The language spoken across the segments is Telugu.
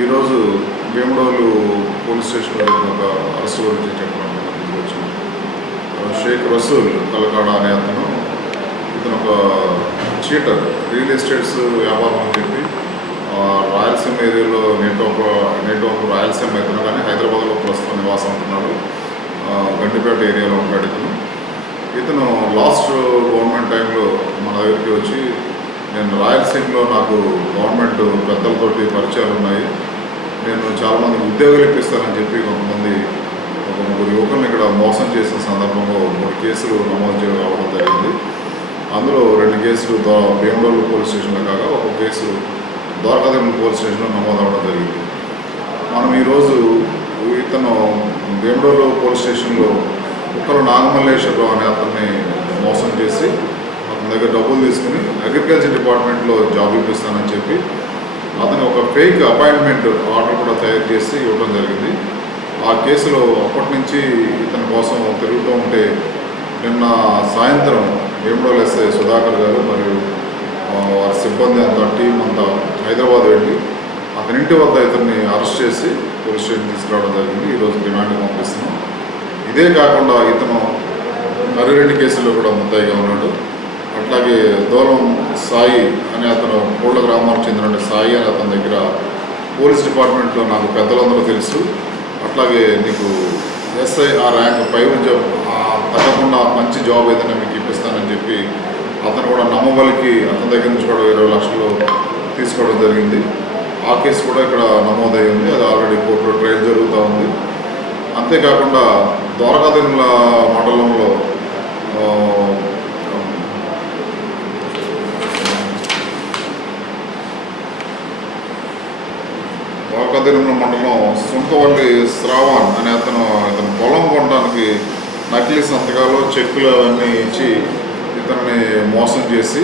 ఈరోజు భీమడోలు పోలీస్ స్టేషన్లో ఒక అరెస్ట్ గురించి చెప్పడానికి వచ్చిన షేక్ రసూల్ కలకాడ అనే ఇతను ఒక చీటర్, రియల్ ఎస్టేట్స్ వ్యాపారం అని చెప్పి రాయలసీమ ఏరియాలో నెట్వర్క్ రాయలసీమ అవుతున్నాడు, కానీ హైదరాబాద్లో ప్రస్తుతం నివాసం ఉంటున్నాడు. గండిపేట ఏరియాలో ఉంటాడు ఇతను లాస్ట్ గవర్నమెంట్ టైంలో మన దగ్గరికి వచ్చి, నేను రాయలసీమలో నాకు గవర్నమెంట్ పెద్దలతోటి పరిచయాలు ఉన్నాయి, నేను చాలామందికి ఉద్యోగాలు ఇప్పిస్తానని చెప్పి ఒక ముగ్గురు యువకులను ఇక్కడ మోసం చేసిన సందర్భంలో 3 కేసులు నమోదు అవ్వడం జరిగింది. అందులో 2 కేసులు భీమడోలు పోలీస్ స్టేషన్లో కాగా ఒక కేసు ద్వారకాదేవి పోలీస్ స్టేషన్లో నమోదు అవ్వడం జరిగింది. మనం ఈరోజు ఇతను భీమడోలు పోలీస్ స్టేషన్లో కుక్కల నాగమల్లేశ్వరరావు అనే అతన్ని మోసం చేసి అతని దగ్గర డబ్బులు తీసుకుని అగ్రికల్చర్ డిపార్ట్మెంట్లో జాబ్ ఇప్పిస్తానని చెప్పి అతను ఒక ఫేక్ అపాయింట్మెంట్ ఆర్డర్ కూడా తయారు చేసి ఇవ్వడం జరిగింది. ఆ కేసులో అప్పటి నుంచి ఇతని కోసం తిరుగుతూ ఉంటే నిన్న సాయంత్రం భీమడోలు ఎస్ఐ సుధాకర్ గారు మరియు వారి సిబ్బంది అంతా టీం అంతా హైదరాబాద్ వెళ్ళి అతని ఇంటి వద్ద ఇతన్ని అరెస్ట్ చేసి పోలీస్ స్టేషన్ తీసుకురావడం జరిగింది. ఈరోజు రిమాండ్కి పంపిస్తున్నాం. ఇదే కాకుండా ఇతను మరి 2 కేసుల్లో కూడా ముద్దాయిగా ఉన్నాడు. అట్లాగే దూలం సాయి అనే అతను కోళ్ళ గ్రామానికి చెందిన సాయి అని అతని దగ్గర పోలీస్ డిపార్ట్మెంట్లో నాకు పెద్దలందరూ తెలుసు, అట్లాగే నీకు ఎస్ఐ ఆ ర్యాంక్ పై ఉద్యోగం తగ్గకుండా మంచి జాబ్ ఏదైనా మీకు ఇప్పిస్తానని చెప్పి అతను కూడా నమ్మబలికి అతని దగ్గర నుంచి కూడా 20 లక్షలు తీసుకోవడం జరిగింది. ఆ కేసు కూడా ఇక్కడ నమోదై ఉంది. అది ఆల్రెడీ కోర్టులో ట్రయల్ జరుగుతూ ఉంది. అంతేకాకుండా ద్వారకాదేవుల మండలంలో మండలం సుంకవల్లి శ్రావణ్ అనే అతను పొలం కొనడానికి నకిలీ సంతకాలు చెక్కులు అవన్నీ ఇచ్చి ఇతన్ని మోసం చేసి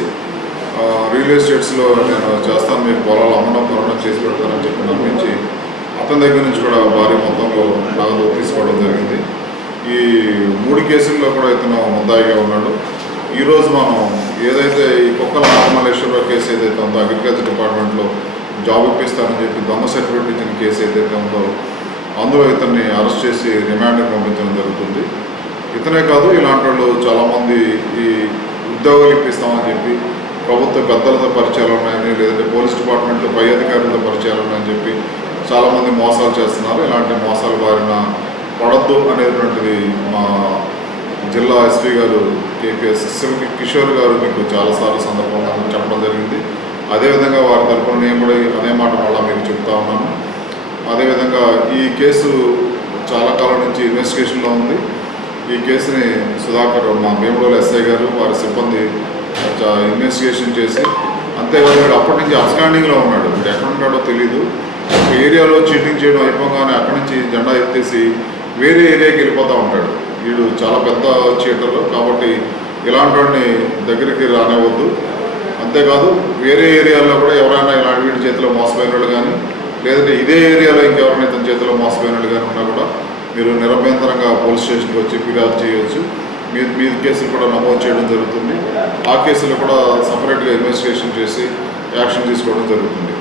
రియల్ ఎస్టేట్స్లో నేను చేస్తాను, మీకు పొలాలు అమ్మడం చేసి పెడతానని చెప్పి నమ్మించి అతని దగ్గర నుంచి కూడా భారీ మొత్తంలో నగదు తీసుకోవడం జరిగింది. ఈ 3 కేసుల్లో కూడా ఇతను ముద్దాయిగా ఉన్నాడు. ఈరోజు మనం ఏదైతే ఈ కుక్కల నాగమల్లేశ్వరరావు కేసు ఏదైతే ఉందో అగ్రికల్చర్ డిపార్ట్మెంట్లో జాబ్ ఇప్పిస్తానని చెప్పి దొంగ సర్టిఫికేట్ ఇచ్చిన కేసు ఏదైతే ఉందో అందులో ఇతన్ని అరెస్ట్ చేసి రిమాండ్కి పంపించడం జరుగుతుంది. ఇతనే కాదు, ఇలాంటి వాళ్ళు చాలామంది ఈ ఉద్యోగాలు ఇప్పిస్తామని చెప్పి ప్రభుత్వ పెద్దలతో పరిచయాలు ఉన్నాయని, లేదంటే పోలీస్ డిపార్ట్మెంట్లో పై అధికారులతో పరిచయాలు ఉన్నాయని చెప్పి చాలామంది మోసాలు చేస్తున్నారు. ఇలాంటి మోసాల బారిన పడద్దు అనేటువంటిది మా జిల్లా ఎస్పీ గారు కేపీఎస్ కిషోర్ గారు మీకు చాలాసార్లు సందర్భంగా చెప్పడం జరిగింది. అదేవిధంగా వారి తరఫున నేను కూడా అదే మాట మళ్ళీ మీకు చెప్తా ఉన్నాను. అదేవిధంగా ఈ కేసు చాలా కాలం నుంచి ఇన్వెస్టిగేషన్లో ఉంది. ఈ కేసుని సుధాకర్ మా భీమడోలు ఎస్ఐ గారు వారి సిబ్బంది ఇన్వెస్టిగేషన్ చేసి, అంతేకాదు వీడు అప్పటి నుంచి అబ్స్టాండింగ్లో ఉన్నాడు. వీడు ఎక్కడ ఉన్నాడో తెలీదు. ఒక ఏరియాలో చీటింగ్ చేయడం అయిపోగానే అక్కడి నుంచి జెండా ఎత్తేసి వేరే ఏరియాకి వెళ్ళిపోతూ ఉంటాడు. వీడు చాలా పెద్ద చీటర్ కాబట్టి ఇలాంటి వాడిని దగ్గరికి రానివ్వద్దు. అంతేకాదు వేరే ఏరియాలో కూడా ఎవరైనా ఇలాంటి వీటి చేతిలో మోసపోయిన వాళ్ళు కానీ, లేదంటే ఇదే ఏరియాలో ఇంకెవరైనా ఇతని చేతిలో మోసపోయిన వాళ్ళు కానీ ఉన్నా కూడా మీరు నిరభ్యంతరంగా పోలీస్ స్టేషన్కి వచ్చి ఫిర్యాదు చేయవచ్చు. మీ కేసులు కూడా నమోదు చేయడం జరుగుతుంది. ఆ కేసులు కూడా సపరేట్గా ఇన్వెస్టిగేషన్ చేసి యాక్షన్ తీసుకోవడం జరుగుతుంది.